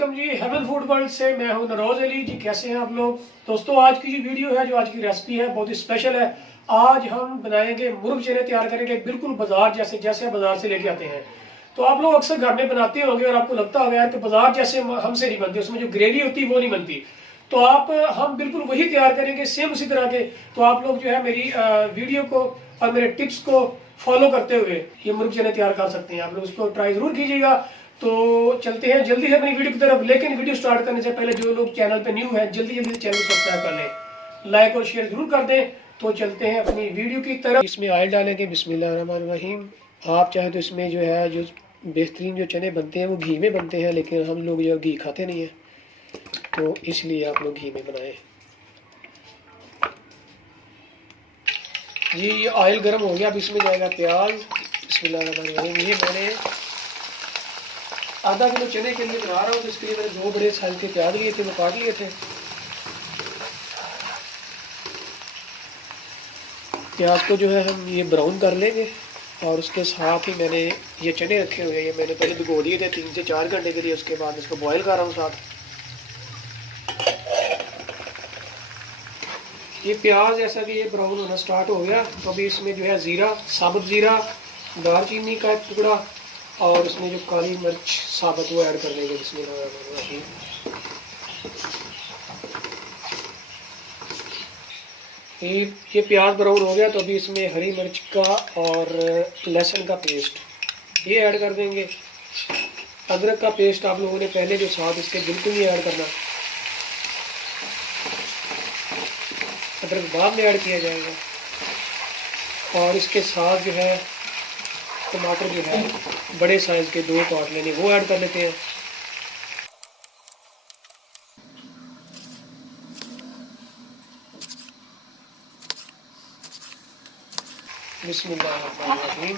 Welcome जी haven food world से। मैं हूं नरोज अली जी। कैसे हैं आप लोग दोस्तों? आज की जो वीडियो है, जो आज की रेसिपी है, बहुत ही स्पेशल है। आज हम बनाएंगे मुर्ग चने तैयार करेंगे बिल्कुल बाजार जैसे, जैसे आप बाजार से लेके आते हैं। तो आप लोग अक्सर घर में बनाते होंगे और आपको लगता होगा यार कि बाजार जैसे हमसे नहीं बनती, उसमें जो ग्रेवी होती है वो नहीं बनती। तो हम बिल्कुल वही तैयार करेंगे, सेम उसी तरह के। तो आप लोग जो है मेरी वीडियो को और मेरे टिप्स को फॉलो करते हुए ये मुर्ग चने तैयार कर सकते हैं। आप लोग उसको ट्राई जरूर कीजिएगा। तो चलते हैं जल्दी से अपनी वीडियो की तरफ। लेकिन वीडियो स्टार्ट करने से पहले जो लोग चैनल पे न्यू हैं, जल्दी जल्दी से चैनल को सब्सक्राइब कर लें, लाइक और शेयर जरूर कर दें। तो चलते हैं अपनी वीडियो की तरफ। इसमें ऑयल डालेंगे, बिस्मिल्लाहिर्रहमानिर्रहीम। आप चाहे तो इसमें जो है, जो बेहतरीन जो चने बनते हैं वो घी में बनते हैं, लेकिन हम लोग जो घी खाते नहीं हैं, तो इसलिए आप लोग घी में बनाएं। ये ऑयल गर्म हो गया, अब इसमें जाएगा प्याज। बिस्मिल्लाहिर्रहमानिर्रहीम। ये मैंने आधा किलो चने के लिए बना रहा हूँ, तो इसके लिए मैंने 2 बड़े साइज के प्याज लिए थे, वो काट लिए थे। प्याज को जो है हम ये ब्राउन कर लेंगे, और उसके साथ ही मैंने ये चने रखे हुए हैं, ये मैंने पहले भिगो दिए थे 3 से 4 घंटे के लिए। उसके बाद इसको बॉयल कर रहा हूँ साथ। ये प्याज ऐसा कि ये ब्राउन होना स्टार्ट हो गया, तो अभी इसमें जो है ज़ीरा, साबुत ज़ीरा, दालचीनी का एक टुकड़ा, और इसमें जो काली मिर्च साबुत वो ऐड कर देंगे। बिस्मिल्लाह। ये प्याज ब्राउन हो गया, तो अभी इसमें हरी मिर्च का और लहसुन का पेस्ट ये ऐड कर देंगे। अदरक का पेस्ट आप लोगों ने पहले जो साथ इसके बिल्कुल नहीं ऐड करना, अदरक बाद में ऐड किया जाएगा। और इसके साथ जो है टमाटर जो है बड़े साइज़ के 2 काट लेने, वो ऐड कर लेते हैं। बिस्मिल्लाहिर्रहमानिर्रहीम।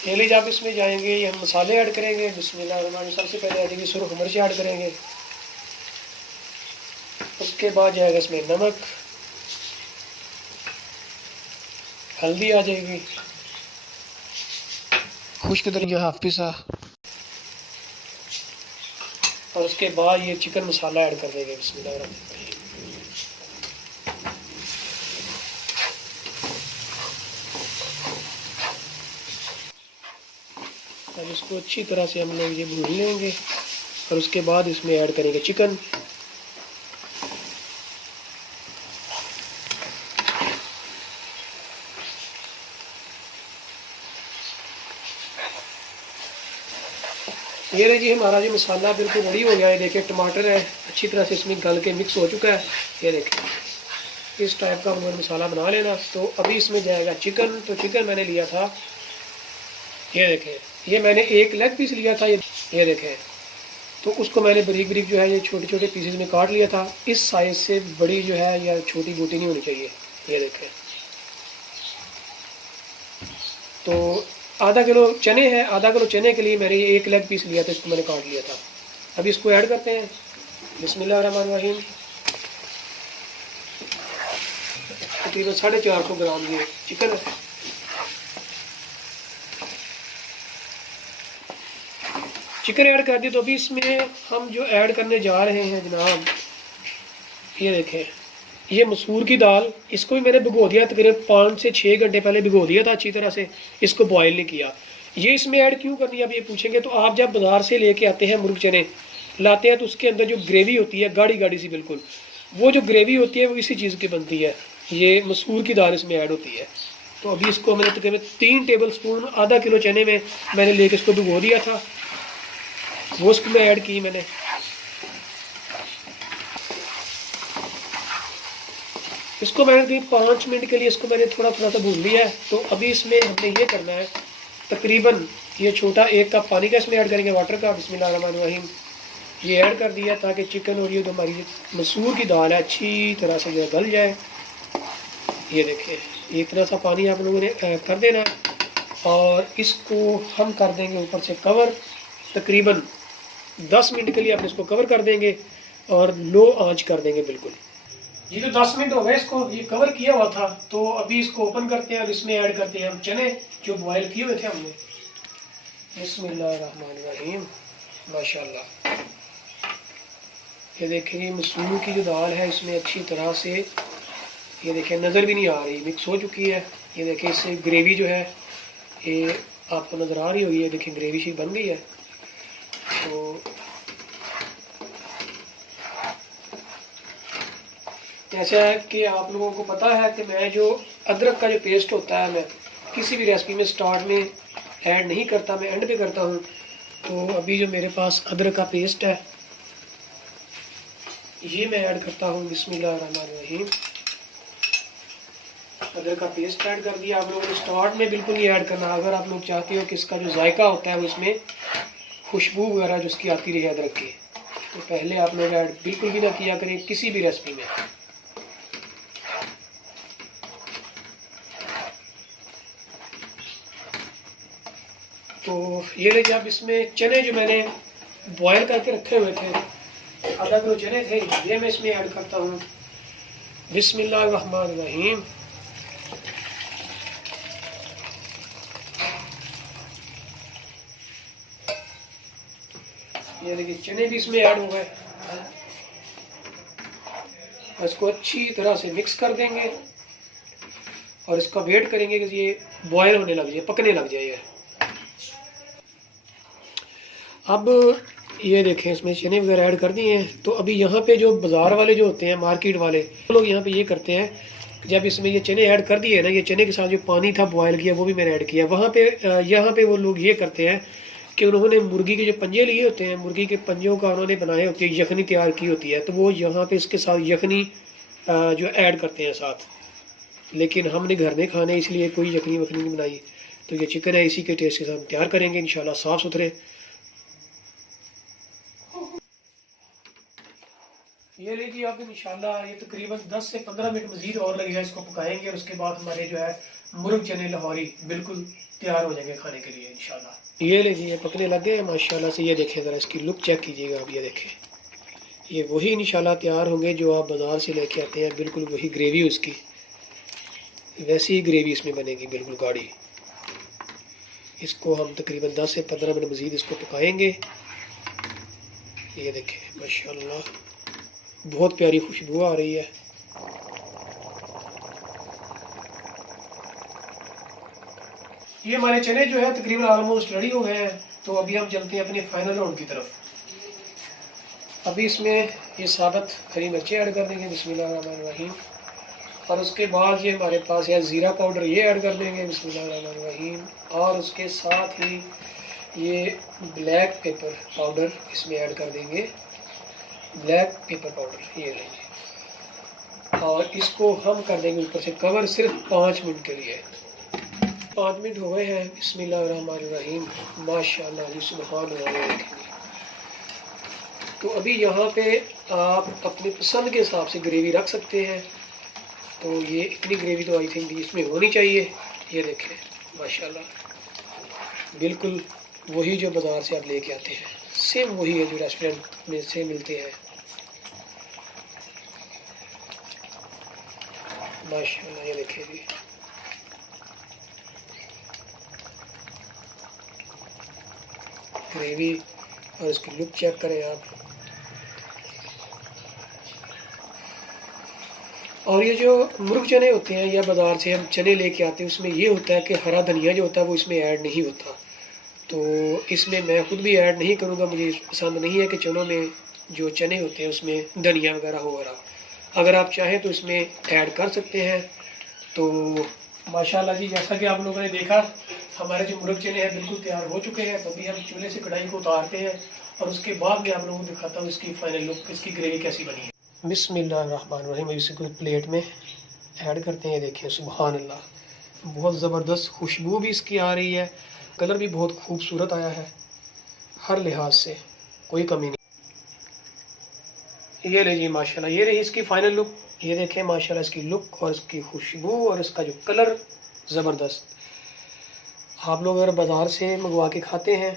पहले जब इसमें जाएंगे, ये हम मसाले ऐड करेंगे। बिस्मिल्लाहिर्रहमानिर्रहीम। सबसे पहले आ जाएगी सुरख मिर्च ऐड करेंगे। उसके बाद जाएगा इसमें नमक, हल्दी आ जाएगी, खुश्क धनिया हाफ पिसा, और उसके बाद ये चिकन मसाला ऐड कर देंगे। बिस्मिल्लाहिर्रहमानिर्रहीम। अब इसको अच्छी तरह से हम लोग ये भून लेंगे, और उसके बाद इसमें ऐड करेंगे चिकन। ये रही जी हमारा जो मसाला बिल्कुल रेडी हो गया है। देखिए टमाटर है अच्छी तरह से इसमें गल के मिक्स हो चुका है। ये देखिए इस टाइप का हमें मसाला बना लेना। तो अभी इसमें जाएगा चिकन। तो चिकन मैंने लिया था, ये देखें, ये मैंने 1 लेग पीस लिया था। ये देखें, तो उसको मैंने बारीक बारीक जो है ये छोटे छोटे पीसेस में काट लिया था। इस साइज़ से बड़ी जो है या छोटी बोटी नहीं होनी चाहिए। ये देखें, तो आधा किलो चने हैं, आधा किलो चने के लिए मैंने ये 1 लेग पीस लिया था, इसको मैंने काट लिया था। अभी इसको ऐड करते हैं। बिस्मिल्लाहिर्रहमानिर्रहीम। तकरीबन 450 ग्राम ये चिकन है। चिकन ऐड कर दी। तो अभी इसमें हम जो ऐड करने जा रहे हैं जनाब, ये देखें, ये मसूर की दाल, इसको भी मैंने भिगो दिया, तकरीबन 5 से 6 घंटे पहले भिगो दिया था अच्छी तरह से, इसको बॉयल नहीं किया। ये इसमें ऐड क्यों करनी है आप ये पूछेंगे। तो आप जब बाज़ार से लेके आते हैं मुर्ग चने लाते हैं, तो उसके अंदर जो ग्रेवी होती है गाढ़ी गाढ़ी सी बिल्कुल, वो जो ग्रेवी होती है वो इसी चीज़ की बनती है। ये मसूर की दाल इसमें ऐड होती है। तो अभी इसको मैंने तकरीबन 3 टेबल स्पून आधा किलो चने में मैंने लेके इसको भिगो दिया था, वो इसको मैं ऐड की मैंने। इसको मैंने 5 मिनट के लिए इसको मैंने थोड़ा थोड़ा सा भून लिया है। तो अभी इसमें हमने ये करना है, तकरीबन ये छोटा 1 कप पानी का इसमें ऐड करेंगे, वाटर का। बिस्मिल्लाहिर्रहमानिर्रहीम। ये ऐड कर दिया ताकि चिकन और ये जो हमारी मसूर की दाल है अच्छी तरह से जो गल जाए। ये देखिए, इतना सा पानी आप लोगों ने कर देना, और इसको हम कर देंगे ऊपर से कवर। तकरीबन 10 मिनट के लिए आप इसको कवर कर देंगे और लो आंच कर देंगे बिल्कुल। जी तो 10 मिनट हो गए इसको ये कवर किया हुआ था, तो अभी इसको ओपन करते हैं और इसमें ऐड करते हैं हम चने जो बॉयल किए हुए थे हमने। बिस्मिल्लाहिर्रहमानिर्रहीम। माशाल्लाह, ये देखिए मसूर की जो दाल है इसमें अच्छी तरह से, ये देखिए नज़र भी नहीं आ रही, मिक्स हो चुकी है। ये देखिए इससे ग्रेवी जो है ये आपको नज़र आ रही होगी, ये देखिए ग्रेवी सी बन गई है। तो जैसा है कि आप लोगों को पता है कि मैं जो अदरक का जो पेस्ट होता है मैं किसी भी रेसिपी में स्टार्ट में ऐड नहीं करता, मैं एंड पे करता हूँ। तो अभी जो मेरे पास अदरक का पेस्ट है ये मैं ऐड करता हूँ। बिस्मिल्लाहिर्रहमानिर्रहीम। अदरक का पेस्ट ऐड कर दिया। आप लोगों ने स्टार्ट में बिल्कुल नहीं ऐड करना, अगर आप लोग चाहते हो कि इसका जो जायका होता है वो इसमें खुशबू वगैरह जो उसकी आती रही अदरक की, तो पहले आप लोग ऐड बिल्कुल भी ना किया करें किसी भी रेसिपी में। तो ये देखिए अब इसमें चने जो मैंने बॉयल करके रखे हुए थे, आधा किलो चने थे, ये मैं इसमें ऐड करता हूँ। बिस्मिल्लाहिर्रहमानिर्रहीम। ये देखिए चने भी इसमें ऐड हो गए। इसको अच्छी तरह से मिक्स कर देंगे और इसका वेट करेंगे कि ये बॉयल होने लग जाए, पकने लग जाए। अब ये देखें इसमें चने वगैरह ऐड कर दिए हैं। तो अभी यहाँ पे जो बाज़ार वाले जो होते हैं, मार्केट वाले लोग यहाँ पे ये करते हैं, जब इसमें ये चने ऐड कर दिए ना, ये चने के साथ जो पानी था बॉयल किया वो भी मैंने ऐड किया। वहाँ पे यहाँ पे वो लोग ये करते हैं कि उन्होंने मुर्गी के जो पंजे लिए होते हैं, मुर्गी के पंजों का उन्होंने बनाए होती है, यखनी तैयार की होती है, तो वो यहाँ पे इसके साथ यखनी जो ऐड करते हैं साथ। लेकिन हमने घर में खाने इसलिए कोई यखनी वखनी नहीं बनाई। तो ये चिकन है, इसी के टेस्ट के साथ तैयार करेंगे इंशाल्लाह, साफ़ सुथरे। ये लीजिए अब इंशाल्लाह ये तकरीबन 10 से 15 मिनट मजीद और लगेगा, इसको पकाएंगे और उसके बाद हमारे जो है मुर्ग चने लाहौरी बिल्कुल तैयार हो जाएंगे खाने के लिए इंशाल्लाह। ये लीजिए पकने लग गए हैं माशाल्लाह से। ये देखें ज़रा इसकी लुक चेक कीजिएगा। अब ये देखें, ये वही इंशाल्लाह तैयार होंगे जो आप बाज़ार से लेके आते हैं, बिल्कुल वही ग्रेवी उसकी, वैसी ही ग्रेवी इसमें बनेगी बिल्कुल गाढ़ी। इसको हम तकरीबन 10 से 15 मिनट मजीद इसको पकाएंगे। ये देखें माशाल्लाह बहुत प्यारी खुशबू आ रही है। ये हमारे चने जो है तकरीबन ऑलमोस्ट रेडी हो गए हैं। तो अभी हम चलते हैं अपनी फाइनल राउंड की तरफ। अभी इसमें ये साबुत हरी मिर्चें ऐड कर देंगे, बिस्मिल्लाहिर्रहमानिर्रहीम। और उसके बाद ये हमारे पास है ज़ीरा पाउडर, ये ऐड कर देंगे, बिस्मिल्लाहिर्रहमानिर्रहीम। और उसके साथ ही ये ब्लैक पेपर पाउडर इसमें ऐड कर देंगे, ब्लैक पेपर पाउडर ये लेंगे। और इसको हम कर देंगे ऊपर से कवर सिर्फ 5 मिनट के लिए। 5 मिनट हो गए हैं। बिस्मिल्लाहिर्रहमानिर्रहीम। माशाल्लाह जी, सुभान अल्लाह। तो अभी यहाँ पे आप अपनी पसंद के हिसाब से ग्रेवी रख सकते हैं। तो ये इतनी ग्रेवी तो आई थिंक इसमें होनी चाहिए। ये देखें माशाल्लाह बिल्कुल वही जो बाज़ार से आप लेके आते हैं, सेम वही है जो रेस्टोरेंट में से मिलते हैं माशाल्लाह। ये देखिए जी, ग्रेवी और इसकी लुक चेक करें आप। और ये जो मुर्ग चने होते हैं या बाज़ार से हम चने लेके आते हैं, उसमें ये होता है कि हरा धनिया जो होता है वो इसमें ऐड नहीं होता। तो इसमें मैं खुद भी ऐड नहीं करूँगा, मुझे पसंद नहीं है कि चनों में जो चने होते हैं उसमें धनिया वगैरह हो रहा। अगर आप चाहें तो इसमें ऐड कर सकते हैं। तो माशाल्लाह जी, जैसा कि आप लोगों ने देखा हमारे जो मुर्ग चने हैं बिल्कुल तैयार हो चुके हैं। तो अभी हम चूल्हे से कढ़ाई को उतारते हैं और उसके बाद मैं आप लोगों को दिखाता हूँ इसकी फाइनल लुक, इसकी ग्रेवी कैसी बनी है। बिस्मिल्लाहिर्रहमानिर्रहीम। इसी को प्लेट में ऐड करते हैं। देखिए सुभान अल्लाह, बहुत ज़बरदस्त खुशबू भी इसकी आ रही है, कलर भी बहुत खूबसूरत आया है, हर लिहाज से कोई कमी नहीं। ये लीजिए माशाल्लाह, ये रही इसकी फाइनल लुक। ये देखें माशाल्लाह इसकी लुक और इसकी खुशबू और इसका जो कलर ज़बरदस्त। आप लोग अगर बाज़ार से मंगवा के खाते हैं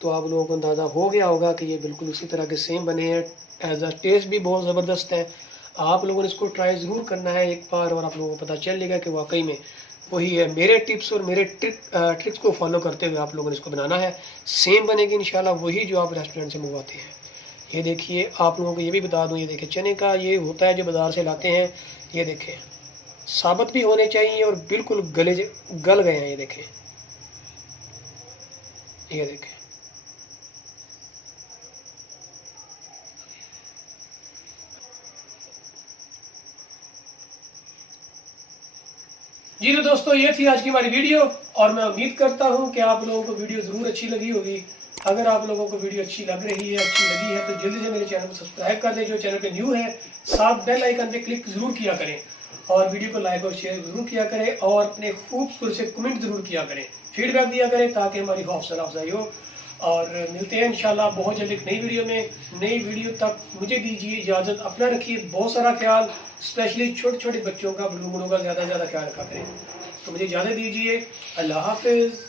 तो आप लोगों को अंदाज़ा हो गया होगा कि ये बिल्कुल उसी तरह के सेम बने हैं। एज अ टेस्ट भी बहुत ज़बरदस्त है। आप लोगों ने इसको ट्राई ज़रूर करना है एक बार, और आप लोगों को पता चलेगा कि वाकई में वही है। मेरे टिप्स और मेरे ट्रिक्स को फॉलो करते हुए आप लोगों ने इसको बनाना है, सेम बनेगी इंशाल्लाह वही जो आप रेस्टोरेंट से मंगवाते हैं। ये देखिए, आप लोगों को ये भी बता दूं, ये देखिए चने का ये होता है जो बाज़ार से लाते हैं, ये देखें साबुत भी होने चाहिए और बिल्कुल गल गए हैं। ये देखें, ये देखें। जी तो दोस्तों, ये थी आज की हमारी वीडियो, और मैं उम्मीद करता हूँ कि आप लोगों को वीडियो ज़रूर अच्छी लगी होगी। अगर आप लोगों को वीडियो अच्छी लग रही है, अच्छी लगी है, तो जल्दी से मेरे चैनल को सब्सक्राइब कर दें जो चैनल पे न्यू है, साथ बेल आइकन पे क्लिक ज़रूर किया करें, और वीडियो को लाइक और शेयर ज़रूर किया करें, और अपने खूबसूरत से कमेंट ज़रूर किया करें, फीडबैक दिया करें, ताकि हमारी हौसला अफजाई हो। और मिलते हैं इंशाल्लाह बहुत जल्द एक नई वीडियो में। नई वीडियो तक मुझे दीजिए इजाज़त, अपना रखिए बहुत सारा ख्याल, स्पेशली छोटे छोटे बच्चों का, बुजुर्गों का ज़्यादा से ज़्यादा ख्याल रखा करें। तो मुझे इजाज़त दीजिए, अल्लाह हाफिज़।